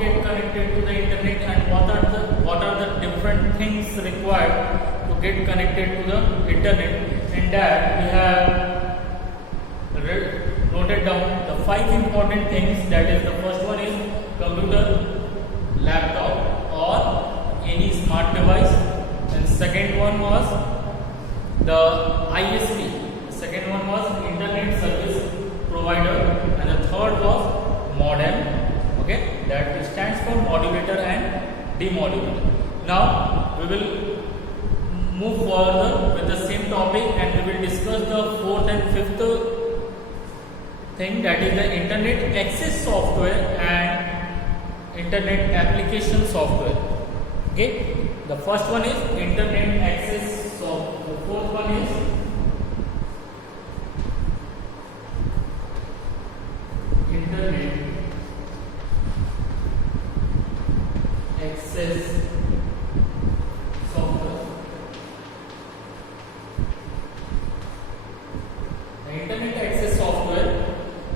get connected to the internet and what are the different things required to get connected to the internet. And that we have noted down the 5 important things. That is, the first one is computer, laptop or any smart device. And second one was the ISP. The second one was internet service provider, and the third was modem. Okay, that stands for modulator and demodulator. Now we will move further with the same topic, and we will discuss the fourth and fifth thing, that is the internet access software and internet application software. Okay, the first one is internet access software. The fourth one is internet access software.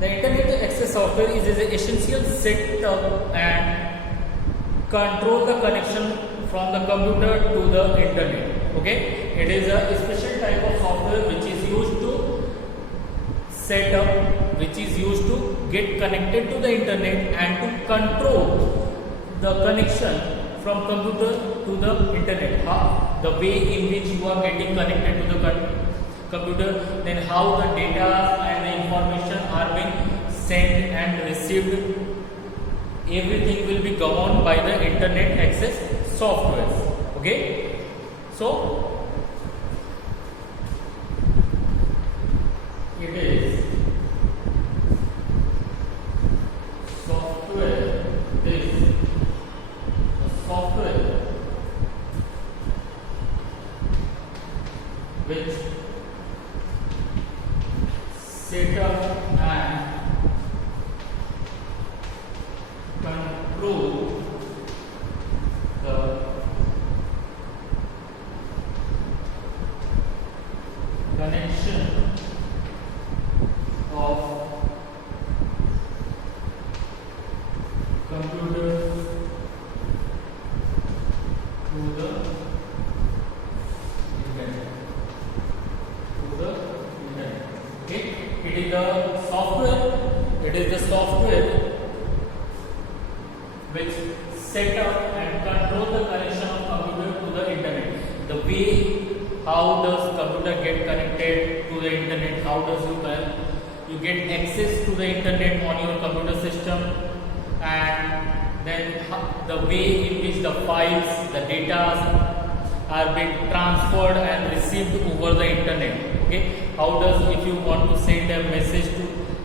The internet access software is an essential setup and control the connection from the computer to the internet. Okay, it is a special type of software which is used to set up, which is used to get connected to the internet and to control the connection from computer to the internet. How the way in which you are getting connected to the computer, then how the data and the information are being sent and received, everything will be governed by the internet access software. Okay, so it is software, this the software which set up and control the connection of computer to the internet. Okay, it is the software. It is the software which set up and control the connection of computer to the internet. The way how does computer get connected to the internet? How does you get access to the internet on your computer system, and then the way in which the files, the data are being transferred and received over the internet. Okay, how does, if you want to send a message to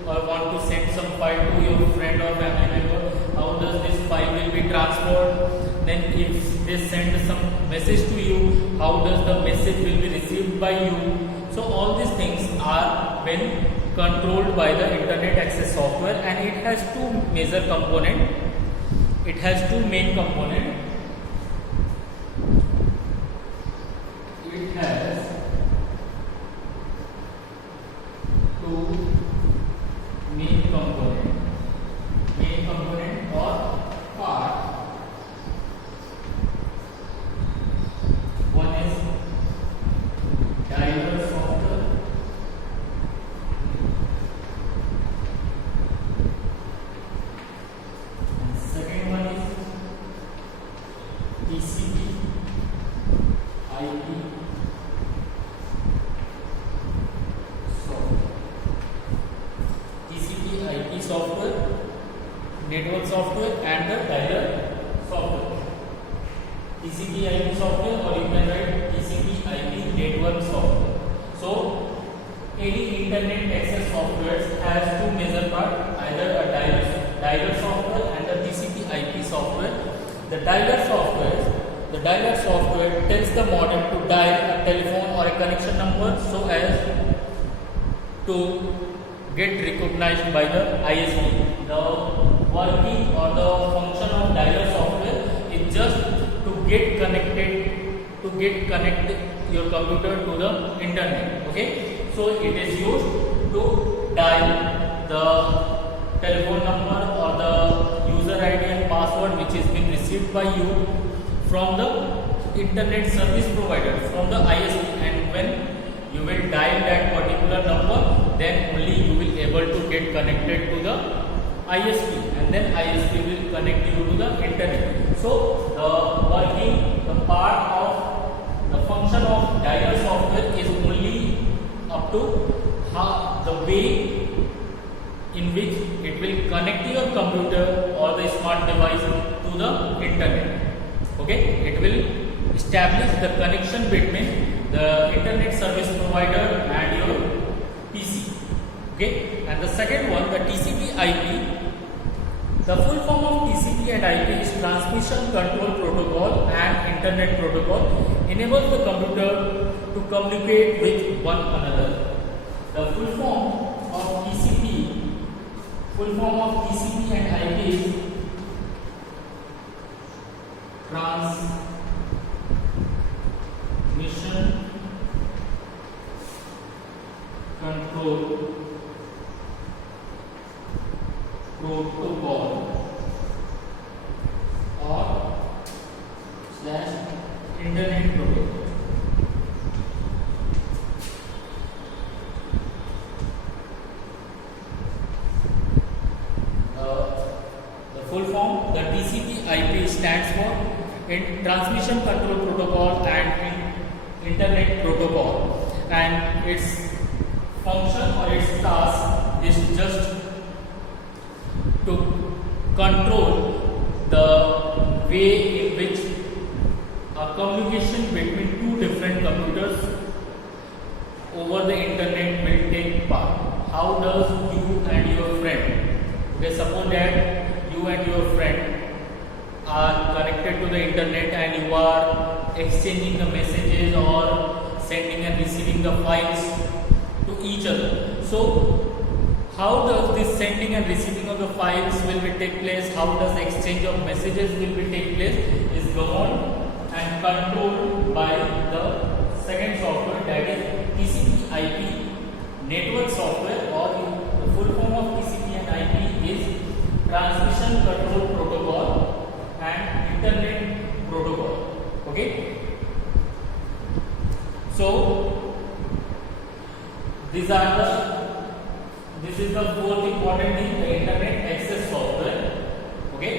or want to send some file to your friend or family member, how does this file will be transferred? Then if they send some message to you, how does the message will be received by you? So all these things are been controlled by the internet access software, and it has two major components. It has two main components. It has two main component or part. One is dialer software, and second one is TCP IP software. TCP IP software, network software, and the dialer software. TCP IP software, or you can write TCP IP network software. So any internet access software has two major parts, either a dialer software and a TCP IP software. The dialer software tells the modem to dial a telephone or a connection number so as to get recognized by the ISP. The working or the function of dialer software is just to get connected your computer to the internet. Okay, so it is used to dial the telephone number or the user ID and password received by you from the internet service provider, from the ISP, and when you will dial that particular number, then only you will able to get connected to the ISP, and then ISP will connect you to the internet. So the part of the function of dialer software is only up to the way in which it will connect your computer or the smart device to the internet. Okay, it will establish the connection between the internet service provider and your PC. Okay, and the second one, the TCP/IP. The full form of TCP and IP is Transmission Control Protocol and Internet Protocol. Enables the computer to communicate with one another. The full form of TCP and IP is Transmission Control Protocol or / Internet Protocol. The full form, the TCP/IP stands for Transmission Control Protocol and Internet Protocol, and its function or its task is just to control the way in which a communication between two different computers over the internet will take part. How does you and your friend, okay, suppose that you and your friend are connected to the internet and you are exchanging the messages or sending and receiving the files to each other. So how does this sending and receiving of the files will be take place? How does the exchange of messages will be take place? Is governed and controlled by the second software, that is TCP/IP network software, or the full form of TCP and IP is Transmission Control Protocol and Internet Protocol. Okay. So this is the fourth important thing, the internet access software. Okay,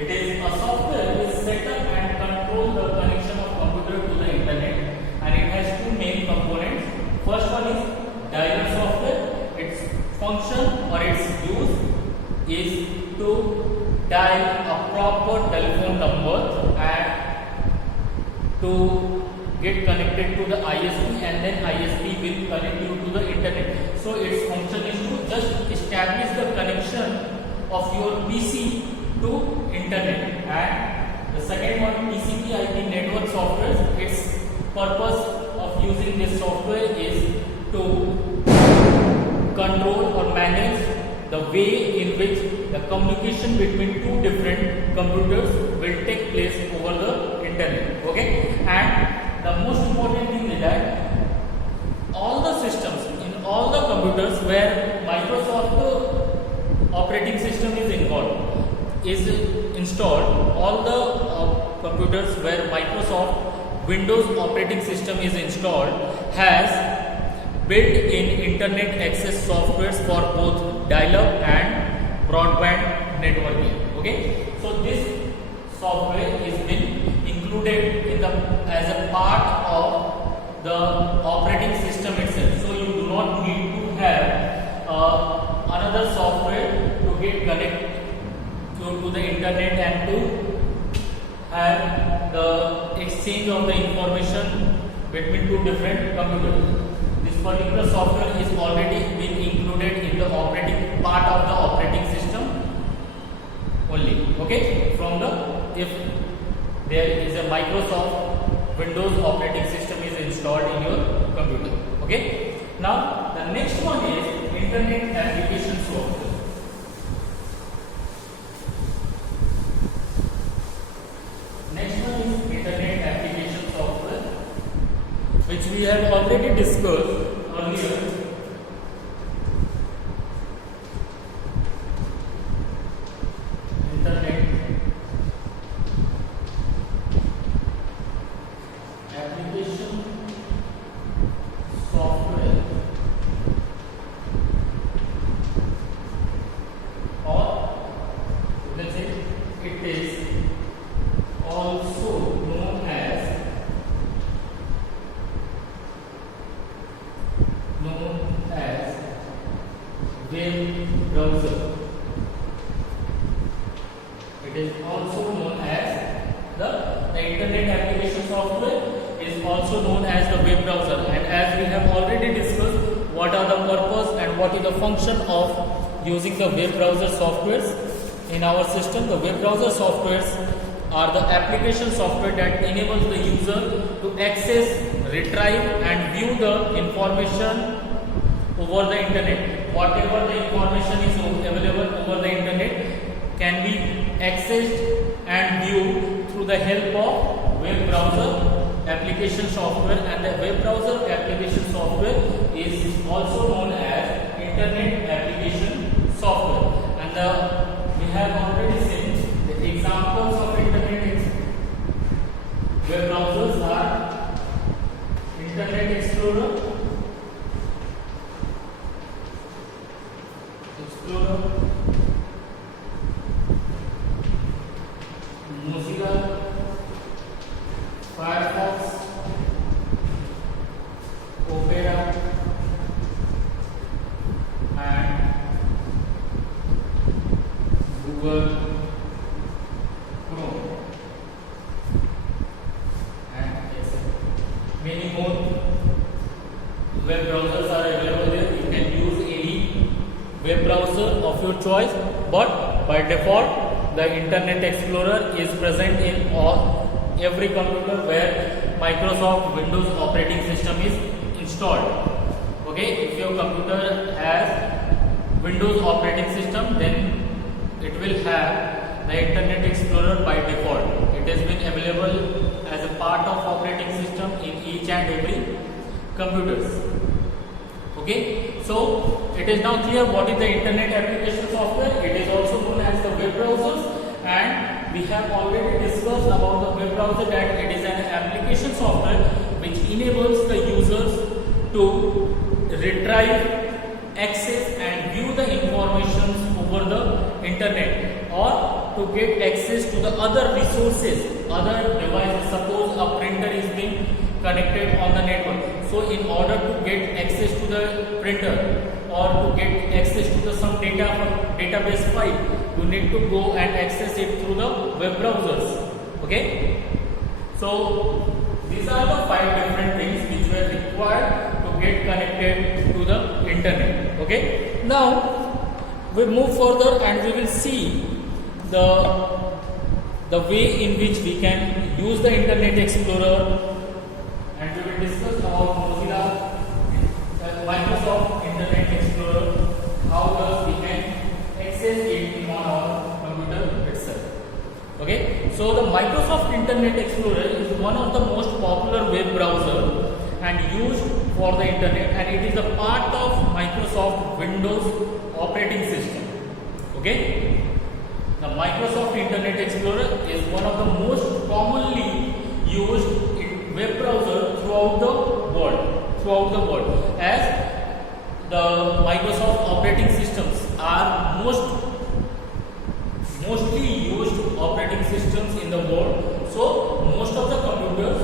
it is a software which set up and control the connection of computer to the internet, and it has two main components. First one is dialer software. Its function or its use is to dial a proper telephone number and to get connected to the ISP, and then ISP will connect you to the internet. So its function is to just establish the connection of your PC to internet. And the second one, TCP/IP network software, its purpose of using this software is to control or manage the way in which the communication between two different computers will take place over the internet. Okay, and the most important thing is that all the systems in all the computers where Microsoft operating system is installed, all the computers where Microsoft Windows operating system is installed has built-in internet access softwares for both dial-up and broadband networking. Okay, so this software is been included in as a part of the operating system itself. So you do not need to have another software to get connected to the internet and to have the exchange of the information between two different computers. This particular software is already been included in the operating part of the operating system only. Okay, from the if there is a Microsoft Windows operating system is installed in your computer. Okay, now the next one is internet application software. Next one is internet application software, which we have already discussed earlier. Internet known as the internet application software is also known as the web browser. And as we have already discussed what are the purpose and what is the function of using the web browser softwares in our system. The web browser softwares are the application software that enables the user to access, retrieve and view the information over the internet. Whatever the information is available over the internet can be accessed and viewed through the help of web browser application software, and the web browser application software is also known as internet application software. And we have already seen the examples of internet web browsers are Internet Explorer, Mozilla, Firefox, Opera and Google Chrome and etc. Many more web browsers are available there. You can use any web browser of your choice, but by default the Internet Explorer is present in every computer where Microsoft Windows operating system is installed. Okay, if your computer has Windows operating system, then it will have the Internet Explorer by default. It has been available as a part of operating system in each and every computers. Okay, so it is now clear what is the internet application software. It is also known as the web browsers, and we have already discussed about the web browser that it is an application software which enables the users to retrieve, access and view the information over the internet, or to get access to the other resources, other devices. Suppose a printer is being connected on the network. So in order to get access to the printer or to get access to some data from database file, you need to go and access it through the web browsers. Okay, so these are the 5 different things which were required to get connected to the internet. Okay, now we move further and we will see the way in which we can use the Internet Explorer, and we will discuss about Mozilla, Microsoft Internet Explorer, how does we can access it on our computer itself. Okay, so the Microsoft Internet Explorer is one of the most popular web browser and used for the internet, and it is a part of Microsoft Windows operating system. Okay, the Microsoft Internet Explorer is one of the most commonly used web browser throughout the world, as the Microsoft operating systems are mostly used operating systems in the world. So most of the computers,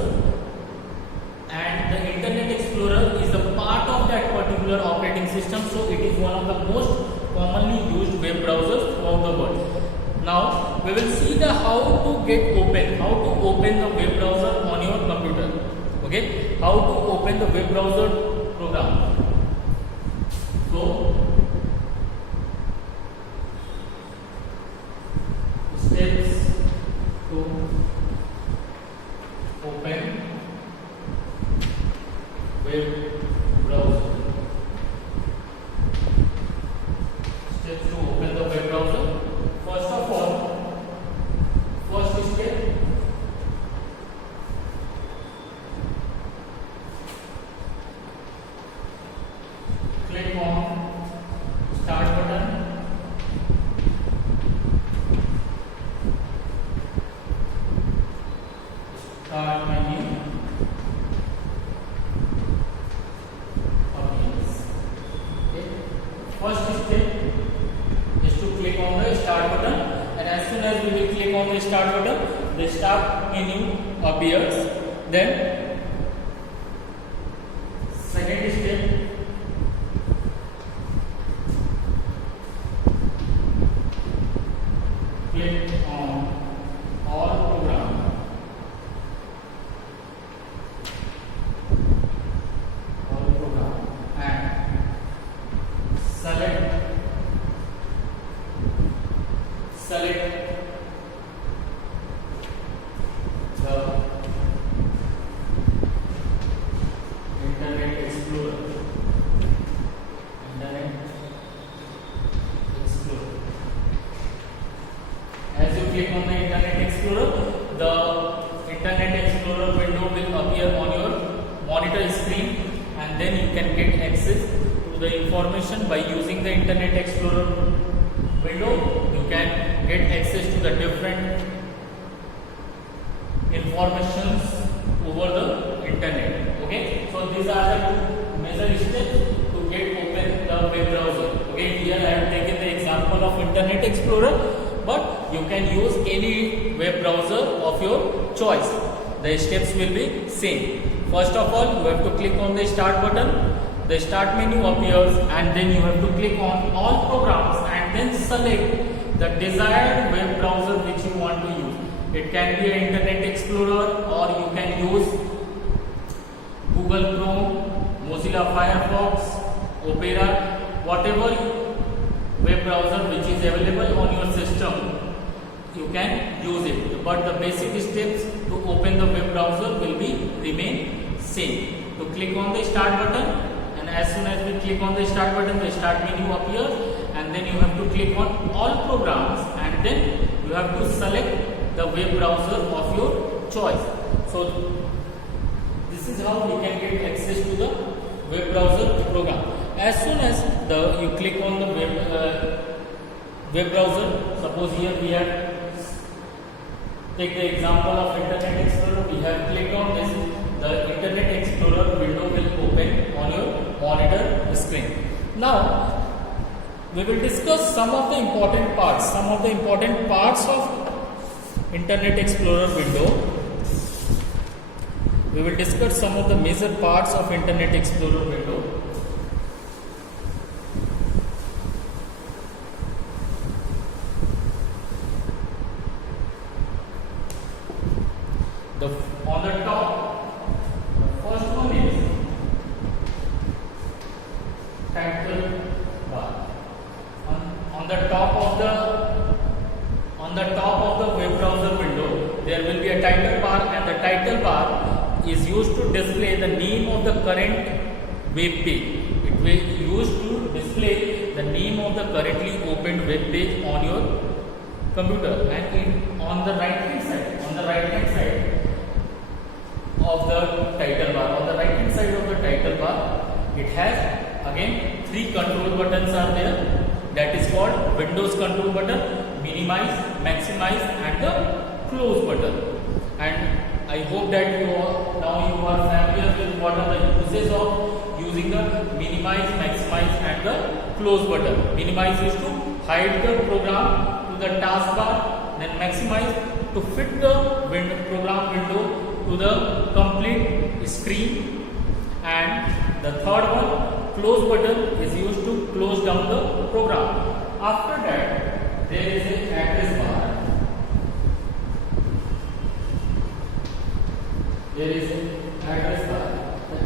and the Internet Explorer is a part of that particular operating system, so it is one of the most commonly used web browsers throughout the world. Now we will see how to open the web browser on your computer. Okay, how to open the web browser program. So steps to open web browser. Steps to open the web browser. First of all, first step, click on Start button. Start menu appears. Okay. First step is to click on the Start button, and as soon as we will click on the Start button, the Start menu appears. Then second step, click on Explorer, the Internet Explorer window will appear on your monitor screen, and then you can get access to the information by using the Internet Explorer window. You can get access to the different informations over the internet. Okay, so these are the two major steps to get open the web browser. Okay, here I have taken the example of Internet Explorer, but you can use any web browser of your choice. The steps will be same. First of all, you have to click on the start button. The start menu appears, and then you have to click on all programs and then select the desired web browser which you want to use. It can be an Internet Explorer, or you can use Google Chrome, Mozilla Firefox, Opera, whatever web browser which is available on your system, you can use it. But the basic steps to open the web browser will be remain same. To click on the start button, and as soon as we click on the start button, the start menu appears, and then you have to click on all programs, and then you have to select the web browser of your choice. So this is how we can get access to the web browser program. As soon as you click on the web browser, suppose here we have take the example of Internet Explorer. We have clicked on this. The Internet Explorer window will open on your monitor screen. Now we will discuss some of the important parts of Internet Explorer window. We will discuss some of the major parts of Internet Explorer window. On the top, the first one is title bar. On the top of the web browser window, there will be a title bar, and the title bar is used to display the name of the current web page. It will be used to display the name of the currently opened web page on your computer. And on the right hand side of the title bar, it has again 3 control buttons are there. That is called Windows control button, minimize, maximize, and the close button. And I hope that you are familiar with what are the uses of using the minimize, maximize, and the close button. Minimize is to hide the program to the taskbar, then maximize to fit the program window to the complete screen, and the third one, close button, is used to close down the program. After that, there is an address bar. The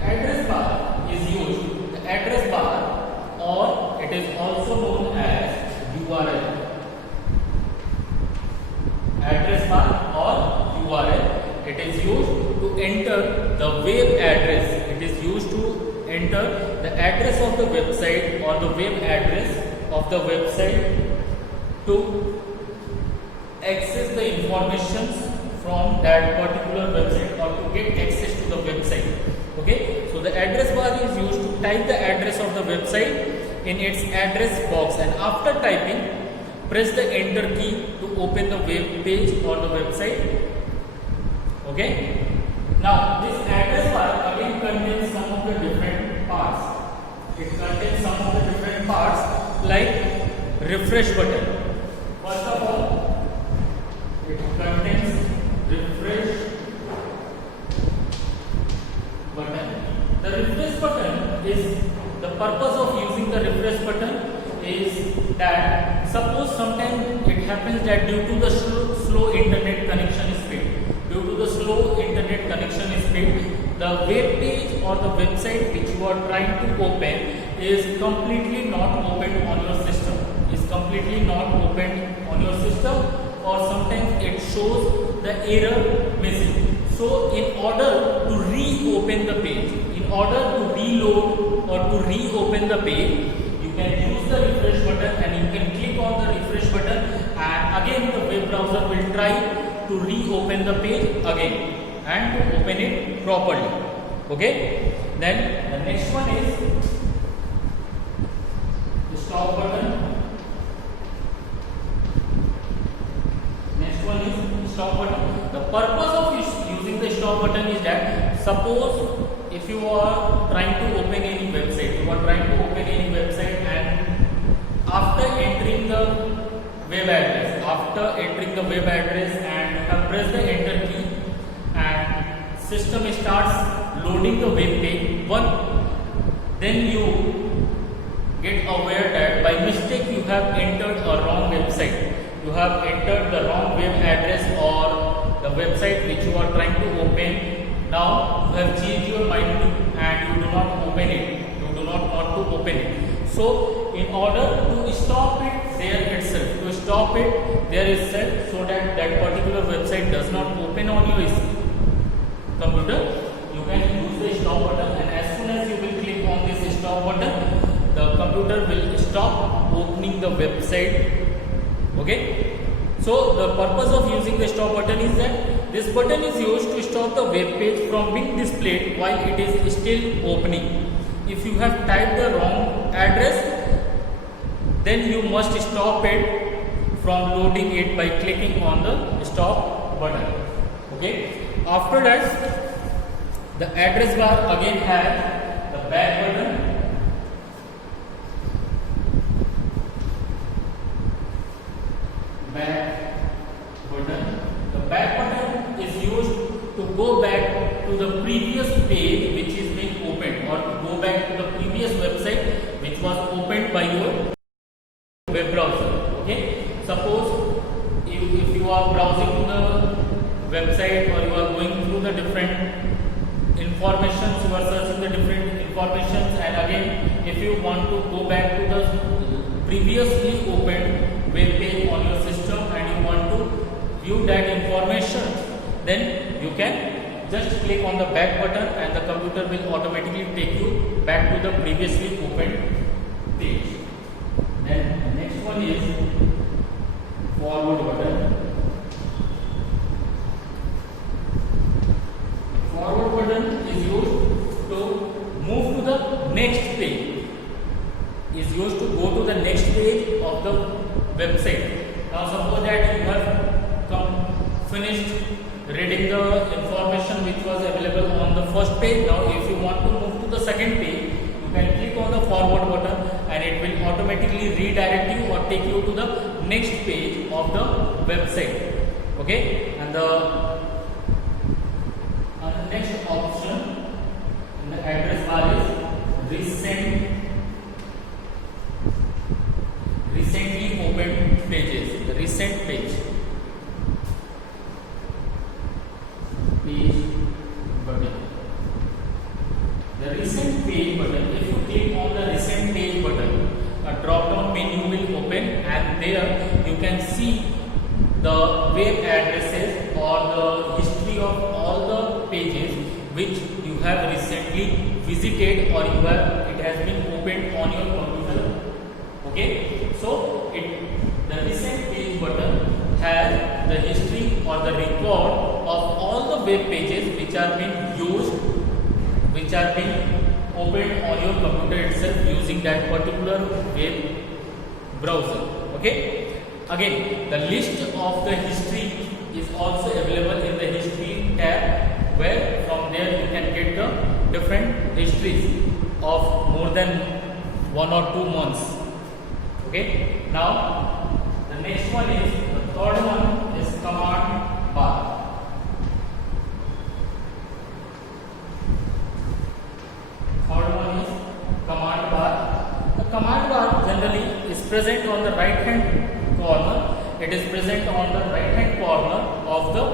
address bar is used. The address bar, or it is also known as URL. Address bar or URL. It is used to enter the web address. It is used to enter the address of the website or the web address of the website to access the information from that particular website or to get access to the website. Okay, so the address bar is used to type the address of the website in its address box, and after typing, press the enter key to open the web page or the website. Okay, now this address bar again contains some of the different parts. It contains some of the different parts like refresh button. First of all, it contains refresh button. The refresh button is, the purpose of using the refresh button is that suppose sometimes it happens that due to the slow internet connection speed, the web page or the website which you are trying to open is completely not open on your system. Or sometimes it shows the error message. So in order to reopen the page, in order to reload or to reopen the page, you can use the refresh button and you can click on the refresh button, and again the web browser will try to reopen the page again and to open it properly. Okay, then the next one is the stop button. Next one is stop button. The purpose of using the stop button is that suppose if you are trying to open any website, and after entering the web address, and you have pressed the enter key and system starts loading the web page, then you get aware that by mistake you have entered a wrong website. You have entered the wrong web address or the website which you are trying to open. Now you have changed your mind and you do not open it. You do not want to open it. So in order to stop it there itself, so that that particular website does not open on your computer, you can use the stop button, and as soon as you will click on this stop button, the computer will stop opening the website. Okay, so the purpose of using the stop button is that this button is used to stop the web page from being displayed while it is still opening. If you have typed the wrong address, then you must stop it from loading it by clicking on the stop button. Okay, after that the address bar again has the back button. The back button is used to go back to the previous page which is being opened, or to go back to the previous website which was opened by your web browser. Okay, suppose if you are browsing to the website, or you are going through the different informations, you are searching the different informations, and again if you want to go back to the previously opened web page on your system and you want to view that information, then you can just click on the back button and the computer will automatically take you back to the previously opened page. Then the next one is forward button. Forward button is used to move to the next page, is used to go to the next page of the website. Now suppose that you have finished reading the information which was available on the first page. Now if you want to move to the second page, you can click on the forward button and it will automatically redirect you or take you to the next page of the website. Okay, and the next option in the address bar is recently opened pages. The recent page button. The recent page button, if you click on the recent page button, a drop down menu will open, and there you can see the web addresses or the history of all the pages which you have recently visited, or it has been opened on your computer. Okay, so the recent page button has the history or the record of all the web pages which are being used, which are being opened on your computer itself using that particular web browser. Okay, again the list of the history is also available in the history tab, where from there you can get the different histories of more than 1 or 2 months. Okay, now the next one is, the third one is command bar. Third one is command bar. The command bar generally is present on the right hand corner. It is present on the right hand corner of the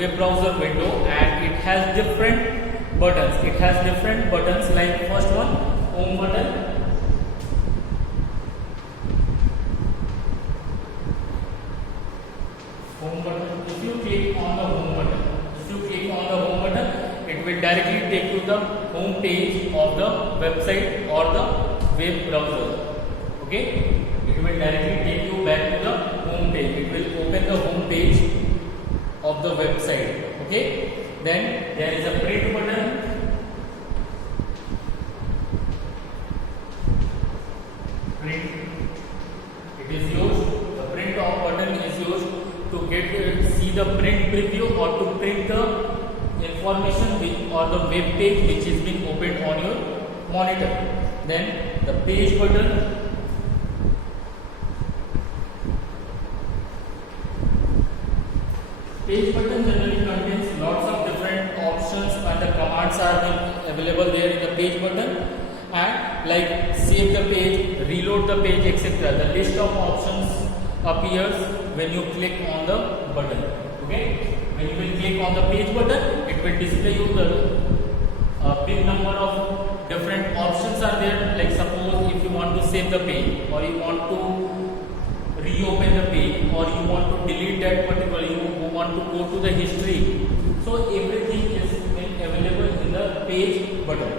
web browser window, and it has different buttons. It has different buttons, like first one, home button. Home button. If you click on the home button, it will directly take you the home page of the website or the web browser. Okay, it will directly take you back to the home page. It will open the home page of the website. Okay, then there is a print button. Print, it is used, the print button is used to see the print preview or to print the information or the web page which is being opened on your monitor. Then the page button, page button generally contains lots of different options and the commands are available there in the page button, and like save the page, reload the page, etc. The list of options appears when you click on the button. Okay, when you will click on the page button, it will display you the big number of different options are there. Like suppose if you want to save the page, or you want to reopen the page, or you want to delete that particular, you want to go to the history, so everything is available in the page button.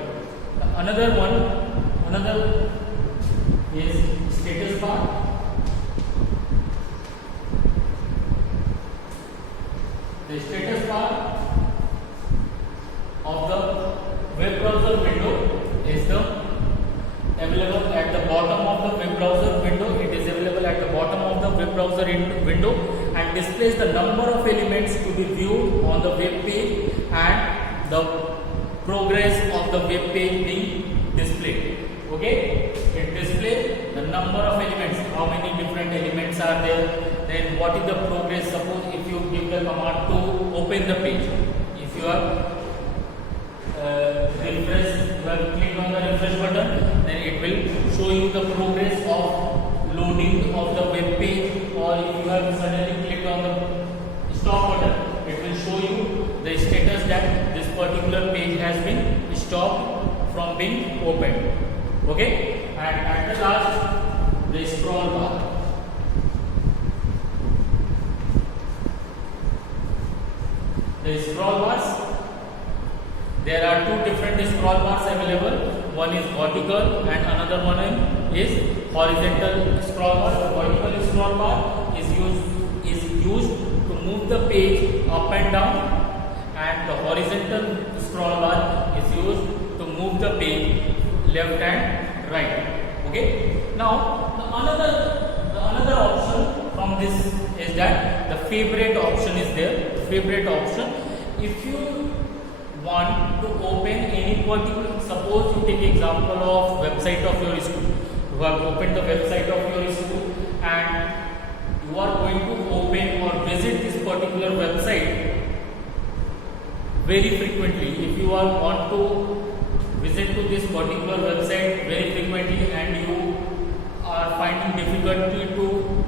Another is status bar. The status bar of the web browser window is available at the bottom of the web browser window. It is available at the bottom of the web browser window and displays the number of elements to be viewed on the web page and the progress of the web page being displayed. Okay, it displays the number of elements, how many different elements are there, then what is the progress. Suppose if you give the command to open the page, if you are click on the refresh button, then it will show you the progress of loading of the web page, or if you have suddenly clicked on the stop button, it will show you the status that this particular page has been stopped from being opened. Okay, and at the last, the scroll bar. The scroll bars, there are two different scroll bars available. One is vertical and another one is horizontal scroll bar. The vertical scroll bar is used to move the page up and down, and the horizontal scroll bar is used to move the page left and right. Okay. Now another option from this is that the favorite option is there. The favorite option, if you want to open any particular, suppose you take example of website of your school. You have opened the website of your school and you are going to open or visit this particular website very frequently. If you want to visit to this particular website very frequently and you are finding difficulty to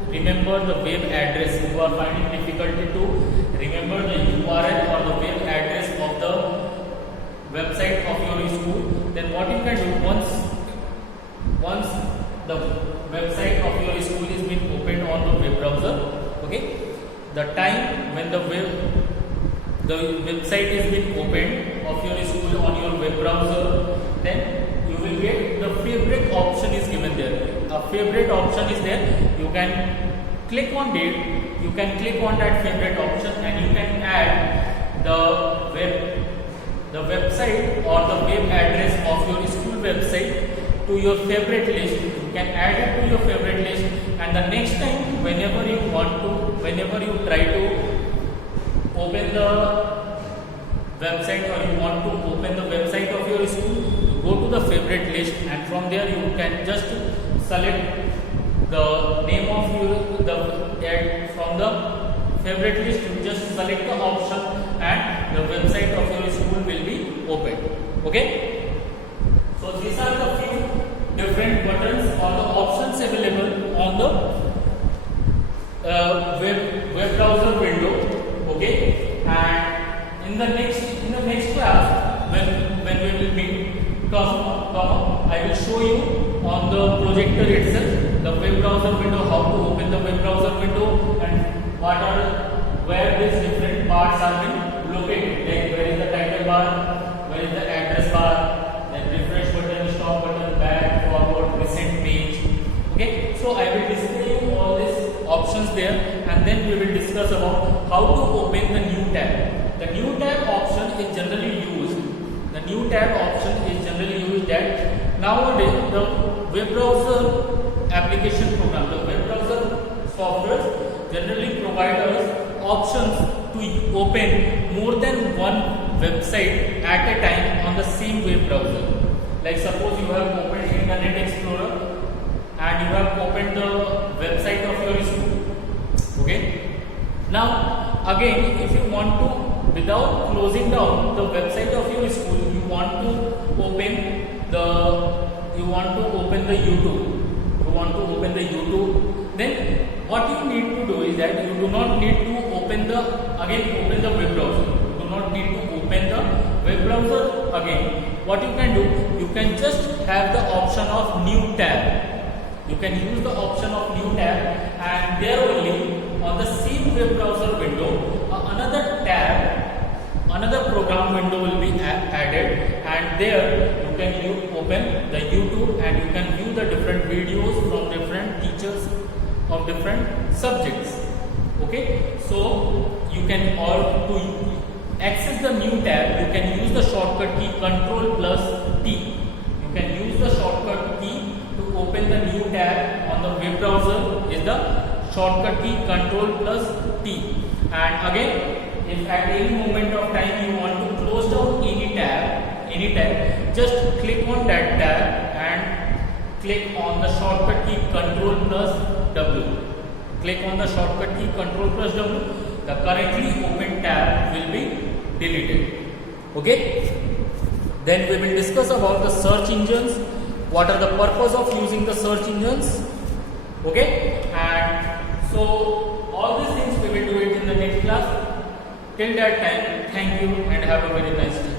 remember the web address, you are finding difficulty to remember the URL or the web address of the website of your school, then what you can do, once the website of your school is being opened on the web browser, okay, the time when the website is being opened of your school on your web browser, then you will get the favorite option is given there. A favorite option is there. You can click on it. You can click on that favorite option and you can add the website or the web address of your school website to your favorite list. You can add it to your favorite list, and the next time whenever you try to open the website or you want to open the website of your school, you go to the favorite list and from there you can just select the name of from the favorite list. You just select the option and the website of your school will be opened. Okay, so these are the few different buttons or the options available on the web browser window. Okay, and in the next class when we will meet, I will show you on the projector itself the web browser window, how to open the web browser window, and where these different parts are being located. Like where is the title bar, where is the address bar, then refresh button, stop button, back, forward, recent page. Okay, so I will display you all these options there, and then we will discuss about how to open the new tab option is generally used that nowadays the web browser application program, the web browser software generally provide us options to open more than one website at a time on the same web browser. Like suppose you have opened Internet Explorer and you have opened the website of your school. Okay. Now again, if you want to, without closing down the website of your school, you want to open the YouTube. You want to open the YouTube. Then what you need to do is that you do not need to open the web browser. You do not need to open the web browser again. What you can do, you can just have the option of new tab. You can use the option of new tab, and there only on the same web browser window another tab, another program window will be added, and there you can open the YouTube and you can view the different videos from different teachers of different subjects. Okay, so you can to access the new tab, you can use the shortcut key Ctrl+T. You can use the shortcut key to open the new tab on the web browser is the shortcut key Ctrl+T. And again, if at any moment of time you want to close down any tab, just click on that tab and click on the shortcut key Ctrl+W. Click on the shortcut key Ctrl+W. The currently open tab will be deleted. Okay. Then we will discuss about the search engines. What are the purpose of using the search engines? Okay. And so all these things we will do it in the next class. Till that time, thank you and have a very nice day.